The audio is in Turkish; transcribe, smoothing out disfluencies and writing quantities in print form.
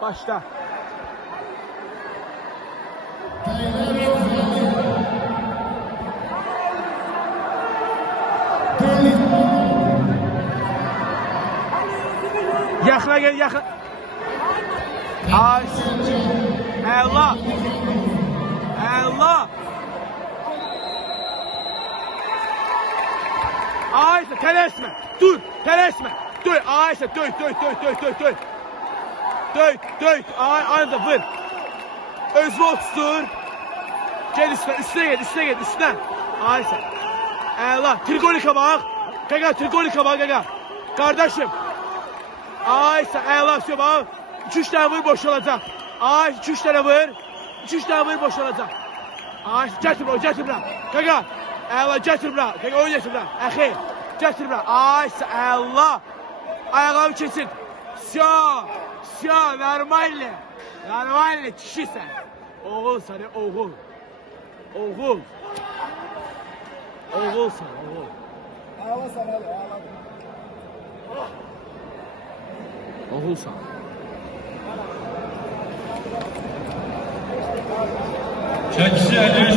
Başla. Yaxına gel, yaxın. Ay. Allah. Allah. Ayşe tələsmə. Dur, tələsmə. Dur, Ayşe, döy. Döy. Ayşe vur. Özünü otur. Gel üstüne gel. Ayşe. Allah, Trigonika bak. Qaqa, Trigonika bak, qaqa. Kardeşim. Ayşe, Allah söyle bak. 2-3 tane vur boşalacak. Ayşe, 2-3 tane vur. 2-3 tane vur boşalacak. Ayşe, getir bura. Qaqa. Allah, getir bura. Qaqa, oynasın bura. Əxi. Getir bura. Ayşe, Allah. Ayağımı kesin. Все, нормально. Нормально, kişisən. Oğul səni, oğul. Oğulsan, oğul. Ağlasan, Oğulsan. Çəkişi 53.